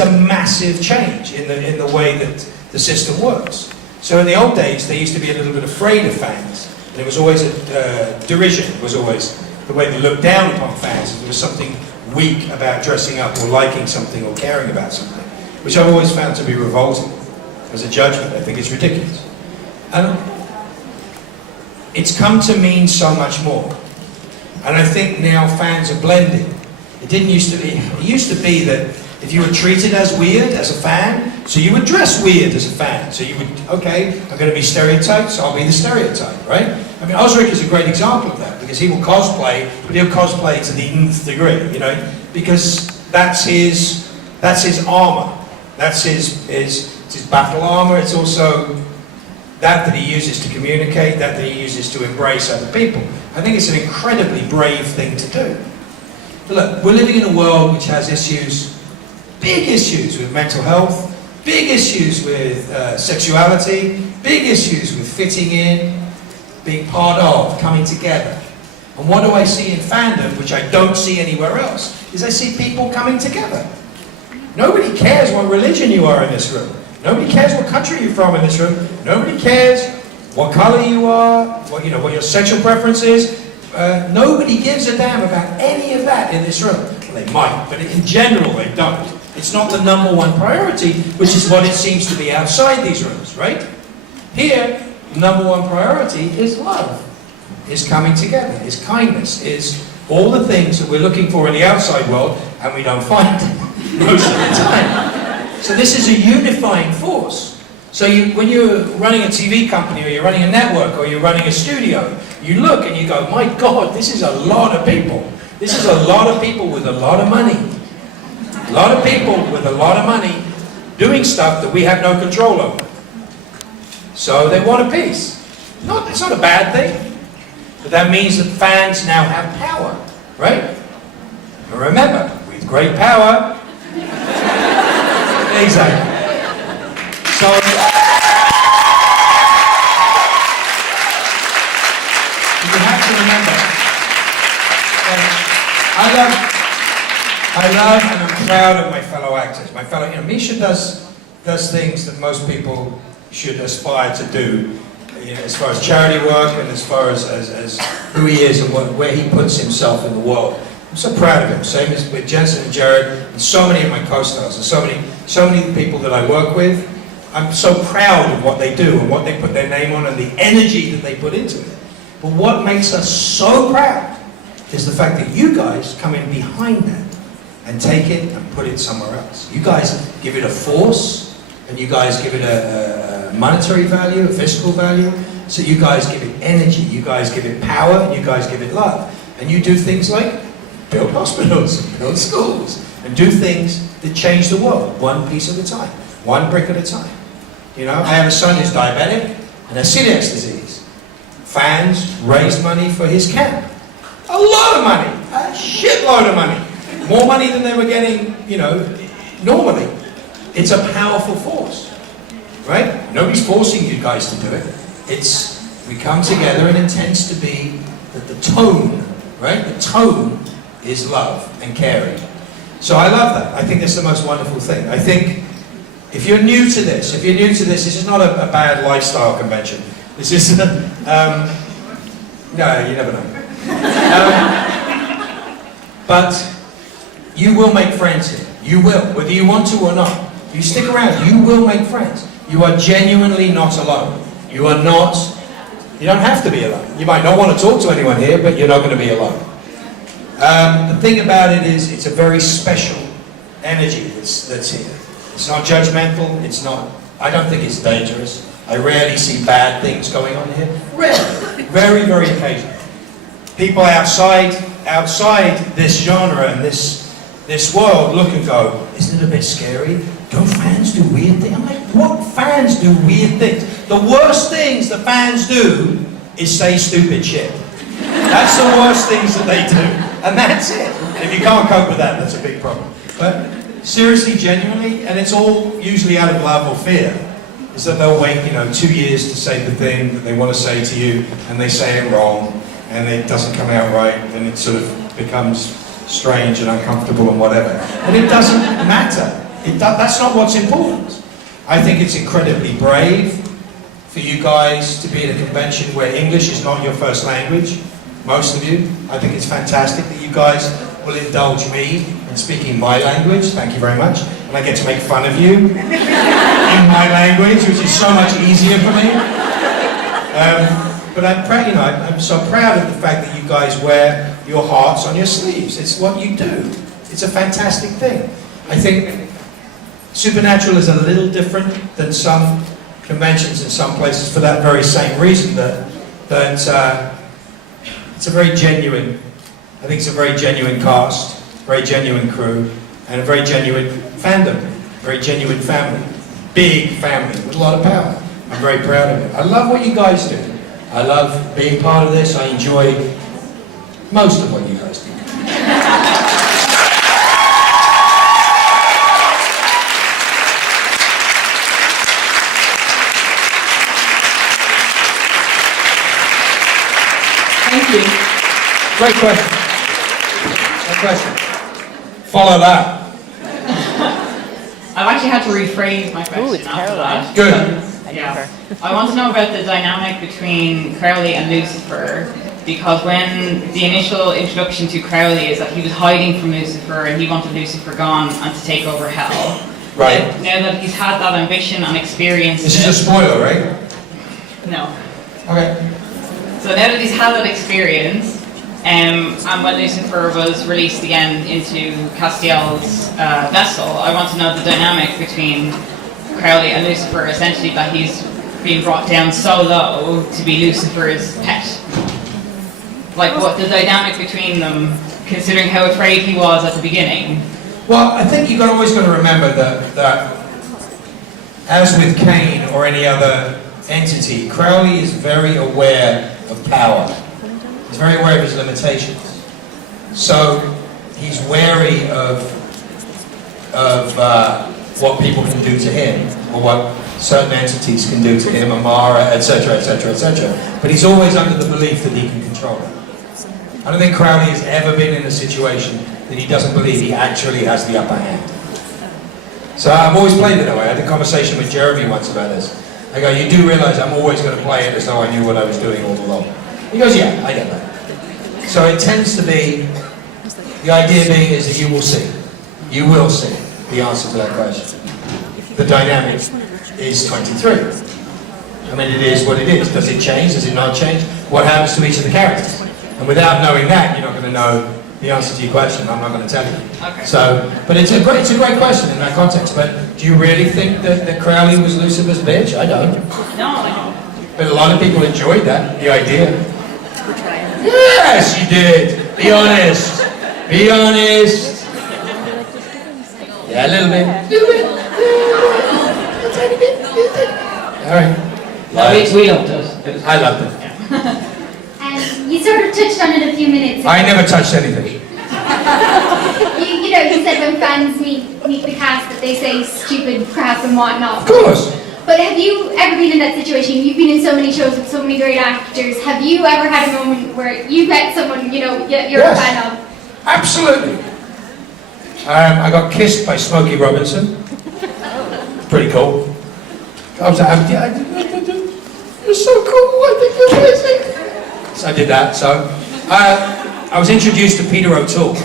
a massive change in the way that the system works. So in the old days, they used to be a little bit afraid of fans. And it was always a derision, was always the way they looked down upon fans. There was something weak about dressing up or liking something or caring about something, which I've always found to be revolting as a judgment. I think it's ridiculous. And it's come to mean so much more. And I think now fans are blending. It didn't used to be. It used to be that if you were treated as weird as a fan, so you would dress weird as a fan. So you would, okay, I'm going to be stereotyped, so I'll be the stereotype, right? I mean, Osric is a great example of that, because he will cosplay, but he'll cosplay to the nth degree, you know, because that's his armor. That's his battle armor. It's also that he uses to communicate, that he uses to embrace other people. I think it's an incredibly brave thing to do. But look, we're living in a world which has issues, big issues with mental health, big issues with sexuality, big issues with fitting in, being part of, coming together. And what do I see in fandom, which I don't see anywhere else, is I see people coming together. Nobody cares what religion you are in this room. Nobody cares what country you're from in this room. Nobody cares what color you are, what your sexual preference is. Nobody gives a damn about any of that in this room. Well, they might, but in general they don't. It's not the number one priority, which is what it seems to be outside these rooms, right? Here, the number one priority is love, is coming together, is kindness, is all the things that we're looking for in the outside world, and we don't find most of the time. So this is a unifying force. So when you're running a TV company, or you're running a network, or you're running a studio, you look and you go, my God, this is a lot of people. This is a lot of people with a lot of money. A lot of people with a lot of money doing stuff that we have no control over. So they want a piece. It's not a bad thing. But that means that fans now have power, right? And remember, with great power... Exactly. So... you have to remember, I love and I'm proud of my fellow actors. My fellow, Misha does things that most people should aspire to do, as far as charity work and as far as who he is and where he puts himself in the world. I'm so proud of him. Same as with Jensen and Jared and so many of my co-stars and so many people that I work with. I'm so proud of what they do and what they put their name on and the energy that they put into it. But what makes us so proud is the fact that you guys come in behind that and take it and put it somewhere else. You guys give it a force, and you guys give it a monetary value, a physical value. So you guys give it energy, you guys give it power, and you guys give it love. And you do things like build hospitals, build schools, and do things that change the world, one piece at a time, one brick at a time. You know, I have a son who's diabetic and has celiac disease. Fans raised money for his camp. A lot of money, a shitload of money. More money than they were getting, normally. It's a powerful force, right? Nobody's forcing you guys to do it. We come together and it tends to be that the tone, right? The tone is love and caring. So I love that. I think that's the most wonderful thing. I think if you're new to this, this is not a bad lifestyle convention. This is, no, you never know. But you will make friends here. You will, whether you want to or not. You stick around, you will make friends. You are genuinely not alone. You don't have to be alone. You might not want to talk to anyone here, but you're not going to be alone. The thing about it is, it's a very special energy that's here. It's not judgmental, I don't think it's dangerous. I rarely see bad things going on here. Rarely. Very, very occasionally. People outside this genre and this world look and go, isn't it a bit scary? Don't fans do weird things? I'm like, what fans do weird things? The worst things that fans do is say stupid shit. That's the worst things that they do, and that's it. And if you can't cope with that, that's a big problem. But seriously, genuinely, and it's all usually out of love or fear, is that they'll wait, 2 years to say the thing that they want to say to you, and they say it wrong, and it doesn't come out right, and it sort of becomes strange and uncomfortable and whatever. And it doesn't matter. That's not what's important. I think it's incredibly brave for you guys to be at a convention where English is not your first language, most of you. I think it's fantastic that you guys will indulge me in speaking my language, thank you very much, and I get to make fun of you in my language, which is so much easier for me. But I'm so proud of the fact that you guys wear your hearts on your sleeves. It's what you do. It's a fantastic thing. I think Supernatural is a little different than some conventions in some places for that very same reason, that it's a very genuine, I think it's a very genuine cast, very genuine crew, and a very genuine fandom, very genuine family. Big family with a lot of power. I'm very proud of it. I love what you guys do. I love being part of this. I enjoy most of what you guys do. Thank you. Great question. Great question. Follow that. I've actually had to rephrase my question. Ooh, it's after that. Good. Yeah. I want to know about the dynamic between Crowley and Lucifer, because when the initial introduction to Crowley is that he was hiding from Lucifer and he wanted Lucifer gone and to take over hell. Right. Now that he's had that ambition and experience. This is a spoiler, right? No. Okay. So now that he's had that experience, and when Lucifer was released again into Castiel's vessel, I want to know the dynamic between Crowley and Lucifer, essentially that he's being brought down so low to be Lucifer's pet. Like what the dynamic between them, considering how afraid he was at the beginning. Well, I think you've always got to remember that as with Cain or any other entity, Crowley is very aware of power. He's very aware of his limitations. So he's wary of what people can do to him, or what certain entities can do to him, Amara, etc., etc., etc. But he's always under the belief that he can control it. I don't think Crowley has ever been in a situation that he doesn't believe he actually has the upper hand. So I've always played it that way. I had a conversation with Jeremy once about this. I go, you do realise I'm always going to play it as though I knew what I was doing all along. He goes, yeah, I get that. So it tends to be, the idea being is that you will see. You will see the answer to that question. The dynamic is 23. I mean, it is what it is. Does it change? Does it not change? What happens to each of the characters? And without knowing that, you're not going to know the answer to your question. I'm not going to tell you. Okay. So, but it's a great question in that context. But do you really think that Crowley was Lucifer's bitch? I don't. No, I don't. But a lot of people enjoyed that, the idea. Yes, you did. Be honest. Be honest. Yeah, a little bit. All right. We loved it. I loved it. You sort of touched on it a few minutes ago. I never touched anything. you know, you said when fans meet the cast that they say stupid crap and whatnot. Of course. But have you ever been in that situation? You've been in so many shows with so many great actors. Have you ever had a moment where you met someone, you know, you're a fan of? Absolutely. I got kissed by Smokey Robinson. Pretty cool. I was like, you're so cool, I think you're amazing. So I did that. So I was introduced to Peter O'Toole.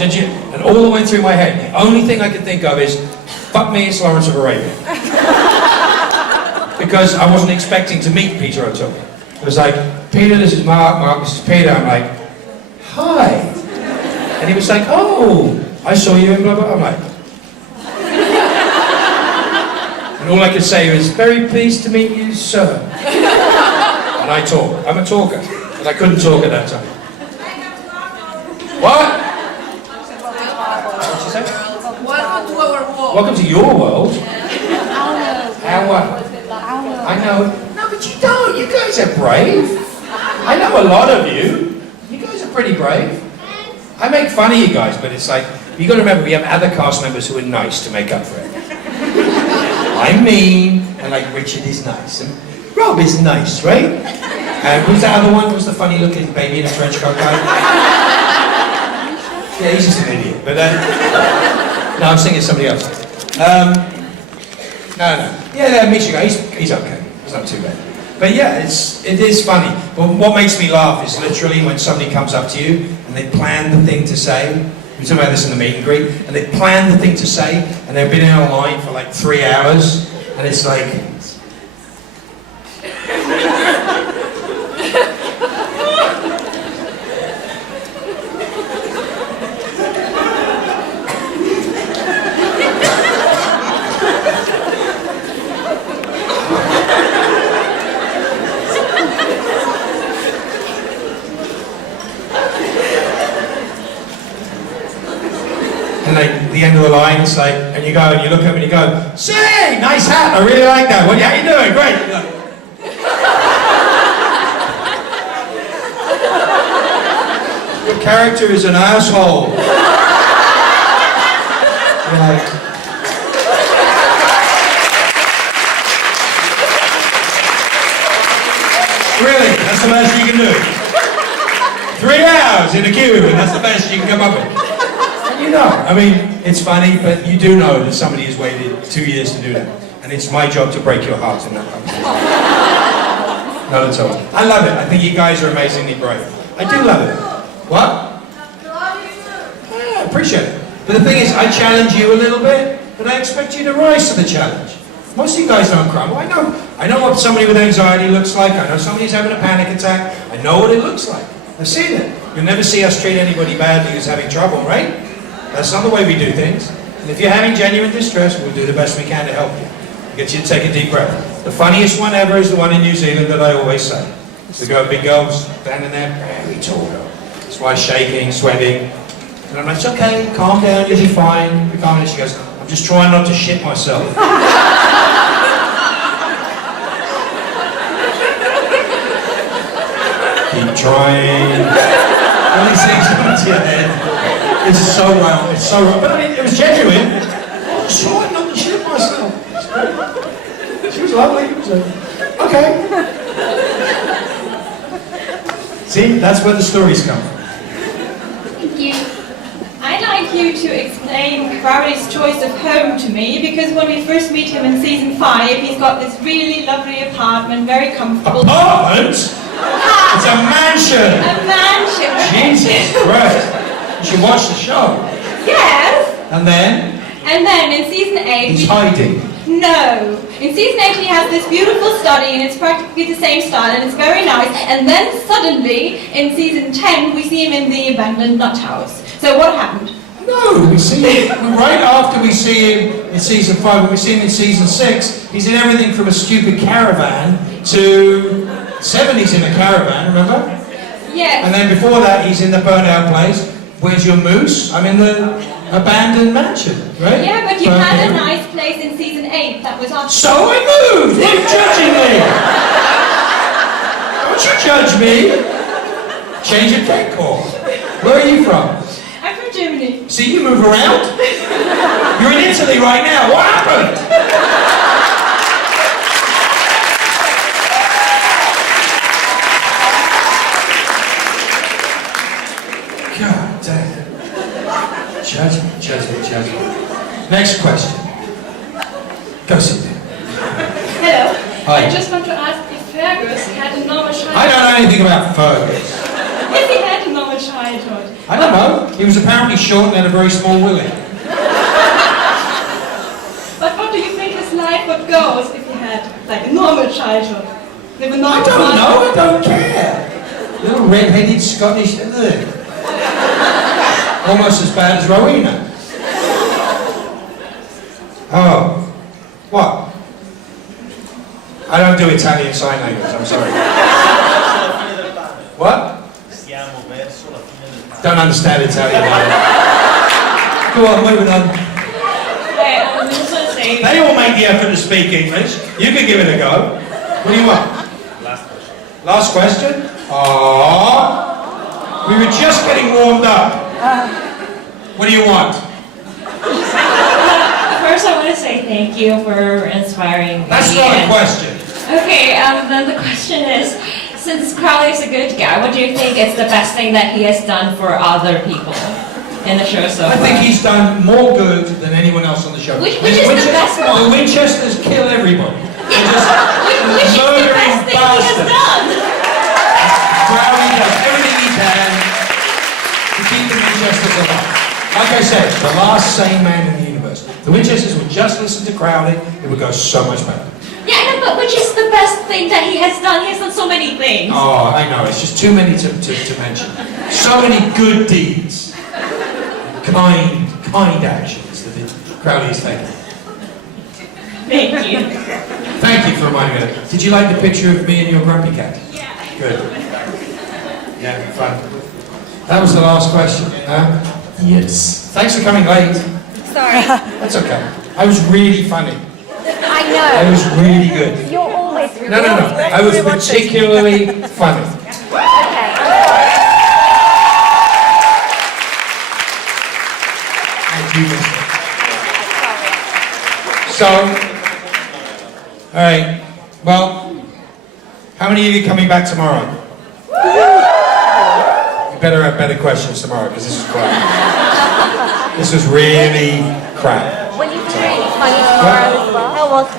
And all that went through my head, the only thing I could think of is, fuck me, it's Lawrence of Arabia. Because I wasn't expecting to meet Peter O'Toole. It was like, Peter, this is Mark, Mark, this is Peter. I'm like, hi. And he was like, oh, I saw you in blah, blah. I'm like, and all I could say was, very pleased to meet you, sir. And I talk. I'm a talker. But I couldn't talk at that time. What? What'd you say? Welcome to our world. Welcome to your world. Our. I know. No, but you don't. You guys are brave. I know a lot of you. You guys are pretty brave. I make fun of you guys, but it's like, you got to remember, we have other cast members who are nice to make up for it. I'm mean, and like Richard is nice, and Rob is nice, right? And who's that other one? Who's the funny-looking baby in a trench coat guy? Yeah, he's just an idiot. But No, I was thinking of somebody else. No. Yeah, Michigan, he's okay. He's not too bad. But yeah, it is funny. But what makes me laugh is literally when somebody comes up to you and they plan the thing to say. We talk about this in the meet and greet, and they plan the thing to say, and they've been in a line for like 3 hours, and it's like. And like the end of the line, it's like, and you go and you look up and you go, "Say, nice hat! I really like that. What? How you doing? Great." You're like, your character is an asshole. You're like, really? That's the best you can do? 3 hours in a queue, and that's the best you can come up with. You know, I mean, it's funny, but you do know that somebody has waited 2 years to do that. And it's my job to break your heart in that company. Not at all. I love it. I think you guys are amazingly brave. I do love it. What? Yeah, I appreciate it. But the thing is, I challenge you a little bit, but I expect you to rise to the challenge. Most of you guys don't crumble. I know what somebody with anxiety looks like. I know somebody's having a panic attack. I know what it looks like. I've seen it. You'll never see us treat anybody badly who's having trouble, right? That's not the way we do things. And if you're having genuine distress, we'll do the best we can to help you. Get you to take a deep breath. The funniest one ever is the one in New Zealand that I always say. The big girl's standing there, very tall girl. That's why shaking, sweating. And I'm like, "It's okay, calm down, you'll be fine." You're calm. And she goes, "I'm just trying not to shit myself." Keep trying. Only 6 months in your head. It's so wrong. It's so wrong. But I mean, it was genuine. I was trying not to shit myself. She was lovely. It was okay. See, that's where the stories come from. Thank you. I'd like you to explain Crowley's choice of home to me, because when we first meet him in season 5, he's got this really lovely apartment, very comfortable. Apartment? It's a mansion. A mansion. Jesus Christ. You should watch the show. Yes. And then? And then in season 8, He's hiding. No. In season 8 he has this beautiful study and it's practically the same style and it's very nice. And then suddenly in season 10 we see him in the abandoned nut house. So what happened? No, we see him right after we see him in season 5, when we see him in season 6, he's in everything from a stupid caravan to 7 he's in a caravan, remember? Yes. And then before that he's in the burnt out place. Where's your moose? I'm in the abandoned mansion, right? Yeah, but you had a nice place in season 8 that was after. So I moved! Why are you judging me? Don't you judge me! Change of decor. Where are you from? I'm from Germany. See, you move around. You're in Italy right now. What happened? God damn. Judge me. Next question. Go sit down. Hello. Hi. I just want to ask if Fergus had a normal childhood. I don't know anything about Fergus. If he had a normal childhood. I don't know. He was apparently short and had a very small willy. But what do you think his life would go if he had like a normal childhood? With a normal I don't know. I don't care. Little red-headed Scottish, isn't it? Almost as bad as Rowena. Oh. What? I don't do Italian sign language, I'm sorry. What? Don't understand Italian language. Go on, moving on. Hey, I was just gonna say. They all make the effort to speak English. You can give it a go. What do you want? Last question? Aww. We were just getting warmed up. What do you want? First, I want to say thank you for inspiring me. That's not a question. Okay, then the question is, since Crowley's a good guy, what do you think is the best thing that he has done for other people? in the show so I far. think he's done more good than anyone else on the show. Which is the best one? The Winchesters kill everybody. They're just Which is the murdering best thing he has bastards. done? Crowley does everything he can to keep the Winchesters alive. Like I said, the last sane man in the universe. The Winchesters would just listen to Crowley, it would go so much better. Yeah, no, but which is the best thing that he has done? He has done so many things. Oh, I know, it's just too many to mention. So many good deeds. Kind actions that Crowley has taken. Thank you. Thank you for reminding me of that. Did you like the picture of me and your grumpy cat? Yeah. Good. Yeah, fun. That was the last question, huh? Yes. Thanks for coming late. Sorry. That's okay. I was really funny. I I know. was really good. You're always really No. I was particularly funny. Okay. And you missed it. So, alright. Well, how many of you coming back tomorrow? You better have better questions tomorrow, because this was crap. This was really crap. Will you be really funny tomorrow as well? How was it?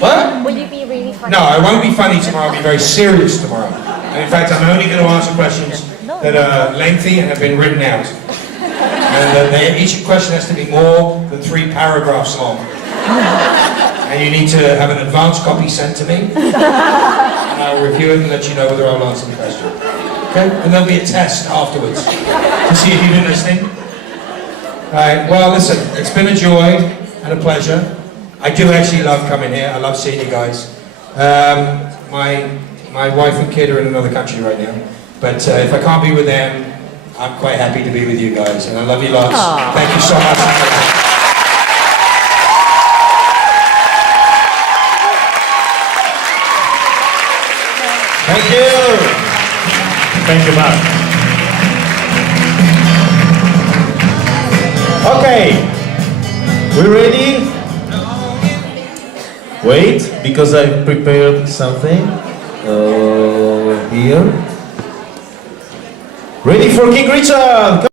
What? Will you be really funny? No, I won't be funny tomorrow. I'll be very serious tomorrow. And in fact, I'm only going to answer questions that are lengthy and have been written out. And each question has to be more than 3 paragraphs long. And you need to have an advance copy sent to me. And I'll review it and let you know whether I'll answer the question. Okay? And there'll be a test afterwards to see if you've been listening. Alright, well listen, it's been a joy and a pleasure. I do actually love coming here. I love seeing you guys. My wife and kid are in another country right now. But if I can't be with them, I'm quite happy to be with you guys. And I love you lots. Aww. Thank you so much. Thank you. Thank you, Mark. Okay. We ready? Wait, because I prepared something here. Ready for King Richard?